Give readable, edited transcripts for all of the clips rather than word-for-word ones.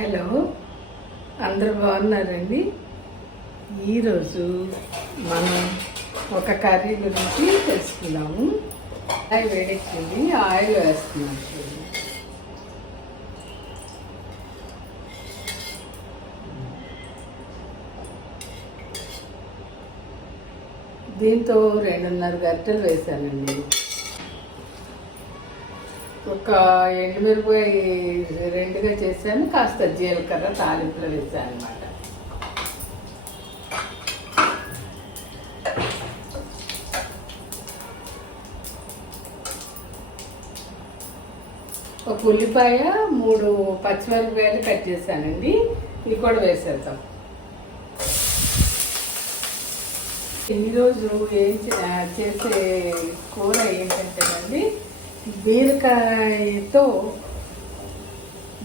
Hello, అందరూ బాగున్నారండి. ఈరోజు మనం ఒక కర్రీ గురించి తెలుసుకుందాము. ఆయిల్ వేడెక్కింది, ఆయిల్ వేస్తున్నాం. దీంతో 2.5 గంటలు వేసానండి. ఒక ఎండుమిరపకాయ 2గా చేశాను, కాస్త జీలకర్ర తాలింపులో వేసాను అనమాట. ఒక ఉల్లిపాయ 3 పచ్చిమిరపకాయలు కట్ చేశానండి, ఇవి కూడా వేసేద్దాం. ఈరోజు చేసే కూర ఏంటంటేనండి, బీరకాయతో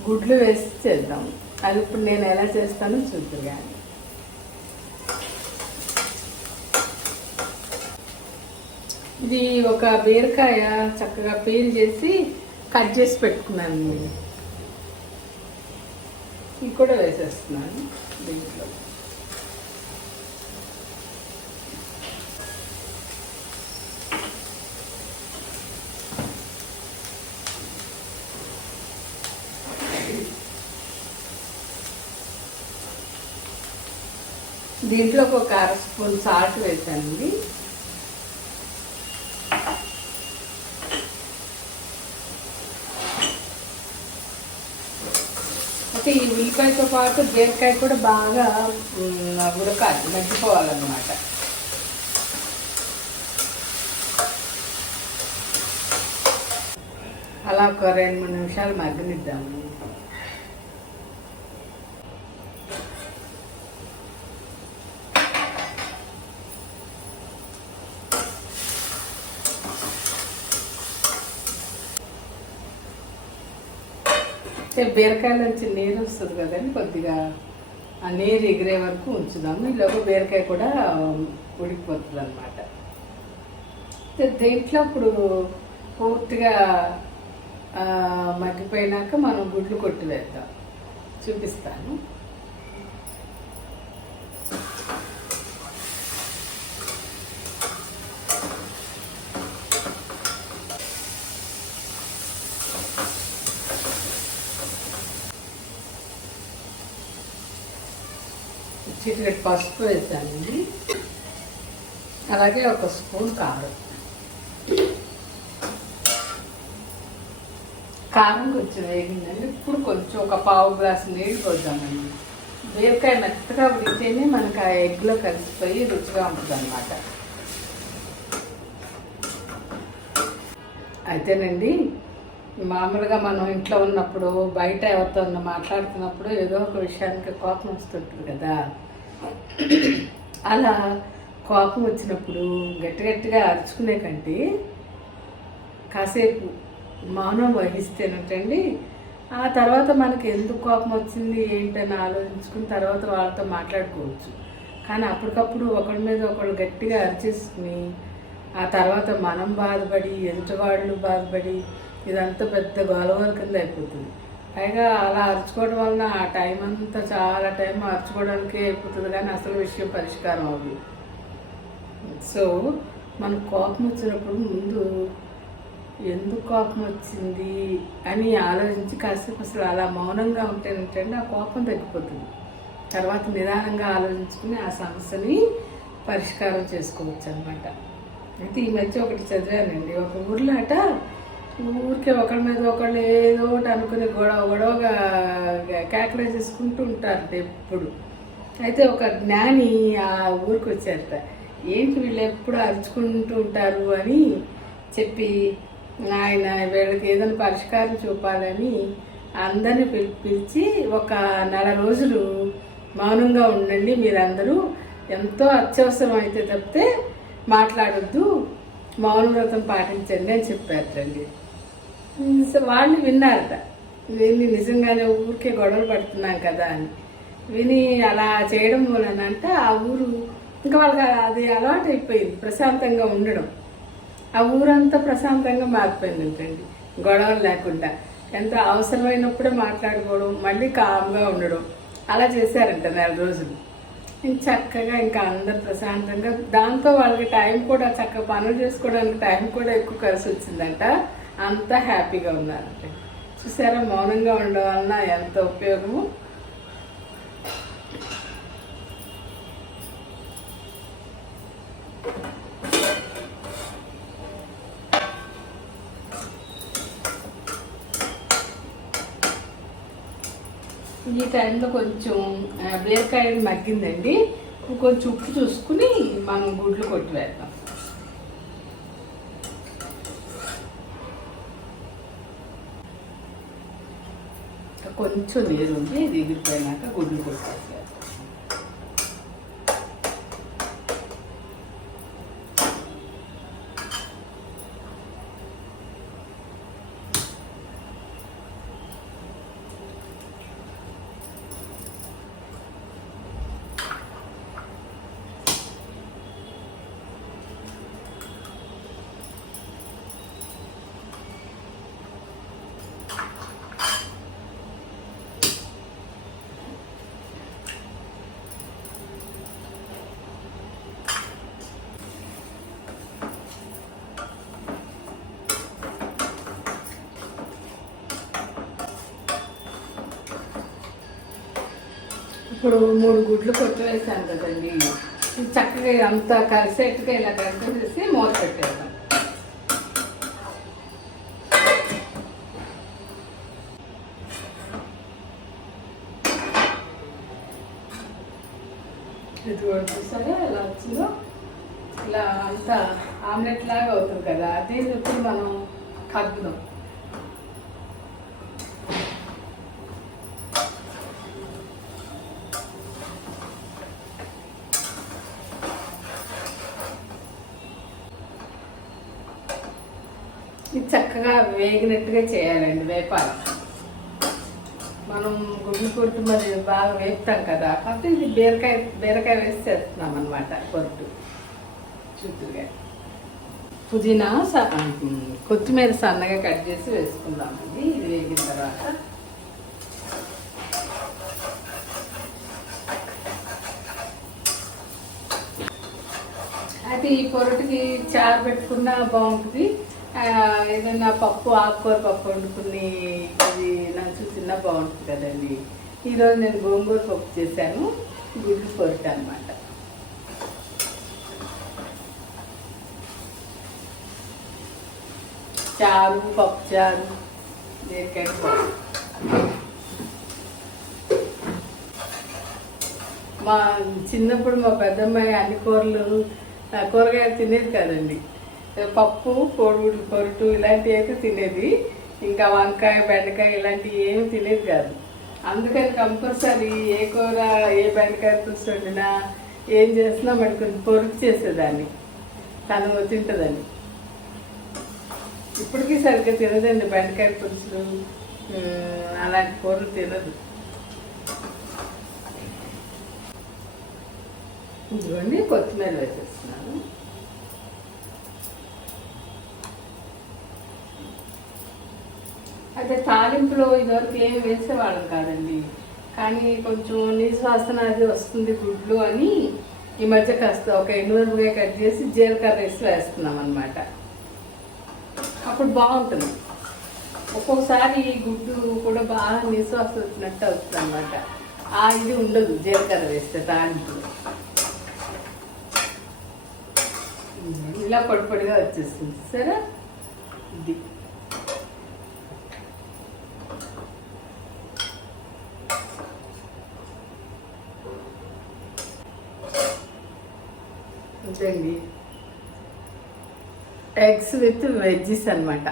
గుడ్లు వేసి చేద్దాం. అది ఇప్పుడు నేను ఎలా చేస్తానో చూద్దాం. కానీ ఇది ఒక బీరకాయ చక్కగా పీల్ చేసి కట్ చేసి పెట్టుకున్నాను. నేను ఇది కూడా వేసేస్తున్నాను దీంట్లో. దీంట్లో ఒక 1/2 స్పూన్ సాల్ట్ వేసానండి. అయితే ఈ ఉల్లిపాయతో పాటు బీరకాయ కూడా బాగా ఉడకాలి, మగ్గిపోవాలన్నమాట. అలా ఒక 2-3 నిమిషాలు మగ్గనిద్దాము. బీరకాయ నుంచి నీరు వస్తుంది కదండి, కొద్దిగా ఆ నీరు ఎగిరే వరకు ఉంచుదాము. ఈలోగా బీరకాయ కూడా ఉడికిపోతుంది అనమాట. దీంట్లో ఇప్పుడు పూర్తిగా మగ్గిపోయినాక మనం గుడ్లు కొట్టి వేద్దాం, చూపిస్తాను. చిటికెట్ పసుపు వేసానండి, అలాగే 1 స్పూన్ కారం. కారం కొంచెం వేగిందండి. ఇప్పుడు కొంచెం ఒక 1/4 గ్లాసు నీళ్ళు పోద్దామండి. బీరకాయ మెత్తగా ఉడికితేనే మనకు ఆ ఎగ్లో కలిసిపోయి రుచిగా ఉంటుంది అన్నమాట. అయితేనండి, మామూలుగా మనం ఇంట్లో ఉన్నప్పుడు, బయట ఎవరితో మాట్లాడుతున్నప్పుడు ఏదో ఒక విషయానికి కోపం వస్తుంటుంది కదా. అలా కోపం వచ్చినప్పుడు గట్టిగా అరుచుకునే కంటే కాసేపు మౌనం వహిస్తేనటండి, ఆ తర్వాత మనకి ఎందుకు కోపం వచ్చింది ఏంటని ఆలోచించుకుని తర్వాత వాళ్ళతో మాట్లాడుకోవచ్చు. కానీ అప్పటికప్పుడు ఒకరి మీద ఒకళ్ళు గట్టిగా అరిచేసుకుని ఆ తర్వాత మనం బాధపడి, ఎదుటివాళ్ళు బాధపడి, ఇదంతా పెద్ద గొడవల కింద అయిపోతుంది. పైగా అలా అరుచుకోవడం వలన ఆ టైం అంతా చాలా టైం అరుచుకోవడానికే అయిపోతుంది, కానీ అసలు విషయం పరిష్కారం అవ్వదు. సో మనకు కోపం వచ్చినప్పుడు ముందు ఎందుకు కోపం వచ్చింది అని ఆలోచించి కాసేపు అసలు అలా మౌనంగా ఉంటేనంటే ఆ కోపం తగ్గిపోతుంది. తర్వాత నిదానంగా ఆలోచించుకుని ఆ సమస్యని పరిష్కారం చేసుకోవచ్చు అన్నమాట. అయితే ఈ మధ్య ఒకటి చదివానండి, ఒక ఊర్లో ఊరికే ఒకరి మీద ఒకళ్ళు ఏదో ఒకటి అనుకుని గొడవగా క్యాకులే చేసుకుంటూ ఉంటారట ఎప్పుడు. అయితే ఒక జ్ఞాని ఆ ఊరికి వచ్చారట. ఏంటి వీళ్ళు ఎప్పుడు అరుచుకుంటూ ఉంటారు అని చెప్పి ఆయన వీళ్ళకి ఏదైనా పరిష్కారం చూపాలని అందరినీ పిలిచి ఒక 4 రోజులు మౌనంగా ఉండండి, మీరందరూ ఎంతో అత్యవసరం అయితే తప్పితే మాట్లాడొద్దు, మౌన వ్రతం పాటించండి అని చెప్పారండి. వాళ్ళు విన్నారట. విని నిజంగానే ఊరికే గొడవలు పడుతున్నాం కదా అని విని అలా చేయడం వలనంటే ఆ ఊరు ఇంకా వాళ్ళకి అది అలవాటు అయిపోయింది, ప్రశాంతంగా ఉండడం. ఆ ఊరంతా ప్రశాంతంగా మారిపోయిందంటండి, గొడవలు లేకుండా. ఎంత అవసరమైనప్పుడే మాట్లాడుకోవడం, మళ్ళీ కామ్గా ఉండడం అలా చేశారంట 4 రోజులు. చక్కగా ఇంకా అందరు ప్రశాంతంగా, దాంతో వాళ్ళకి టైం కూడా చక్కగా పనులు చేసుకోవడానికి టైం కూడా ఎక్కువ కలిసి వచ్చిందంట. అంతా హ్యాపీగా ఉన్నారంట. చూసారా మౌనంగా ఉండడం వలన ఎంత ఉపయోగము. ఈ టైంలో కొంచెం బీరకాయ మగ్గిందండి. కొంచెం ఉప్పు చూసుకుని మనం గుడ్లు కొట్టివేద్దాం. కొంచెం నీరు ఉంది, ఇది ఎగిరిపోయినాక గుడ్లు కొట్టేసేయాలి. ఇప్పుడు 3 గుడ్లు కొట్టివేసాను కదండి. చక్కగా అంతా కలిసేట్టుగా ఇలా కలిపేసి మూత పెట్టేద్దాం. ఇది కూడా చూసారా ఎలా వచ్చిందో, ఇలా అంతా ఆమ్లెట్ లాగా అవుతుంది కదా. దీన్ని ఇప్పుడు మనం కలుపుదాం. ఇది చక్కగా వేగినట్టుగా చేయాలండి, వేపాలి. మనం గుడ్లు కొట్టు మరి బాగా వేపుతాం కదా, కాకపోతే ఇది బీరకాయ వేసి చేస్తున్నాం అనమాట. కొట్టు చుట్టూగా పుదీనా కొత్తిమీర సన్నగా కట్ చేసి వేసుకుందామండి. ఇది వేగిన తర్వాత అది ఈ పొరటికి చారు పెట్టుకున్నా బాగుంటుంది. ఏదైనా పప్పు, ఆకుకూర పప్పు వండుకుని అది నంచు తిన్నా బాగుంటుంది కదండి. ఈరోజు నేను గోంగూర పప్పు చేశాను, గుడ్లు పొరటు అనమాట. చారు, పప్పు చారు, బీరకాయ పప్పు. మా చిన్నప్పుడు మా పెద్దమ్మాయి అన్ని కూరగాయలు తినేది కదండి. పప్పు, కోడిగుడ్లు పొరటు ఇలాంటివి అయితే తినేది. ఇంకా వంకాయ, బెండకాయ ఇలాంటివి ఏమి తినేది కాదు. అందుకని కంపల్సరీ ఏ కూర, ఏ బెండకాయ పులుసు వండినా ఏం చేసినా మరి కొంచెం పొరుగు చేసేదాన్ని, తను తింటుందని. ఇప్పటికీ సరిగ్గా తినదండి బెండకాయ పులుసులు, అలాంటి కూరలు తినదు. ఇదిగోండి కొత్తిమీర వేసేస్తున్నాను. అయితే తాలింపులో ఇదివరకు ఏమి వేసేవాళ్ళం కాదండి, కానీ కొంచెం నీసువాసన అది వస్తుంది గుడ్లు అని ఈ మధ్య కాస్త ఒక ఎండుమిరపకాయ కట్ చేసి జీలకర్ర వేసి వేస్తున్నాం అనమాట. అప్పుడు బాగుంటుంది. ఒక్కొక్కసారి ఈ గుడ్డు కూడా బాగా నీసువాసన వచ్చినట్టు అవుతుంది అనమాట. ఇది ఉండదు జీలకర్ర వేస్తే తాలింపులో. ఇలా పొడి పొడిగా వచ్చేస్తుంది సరే. ఇది అండి, ఎగ్స్ విత్ వెజ్జెస్ అనమాట.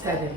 సరే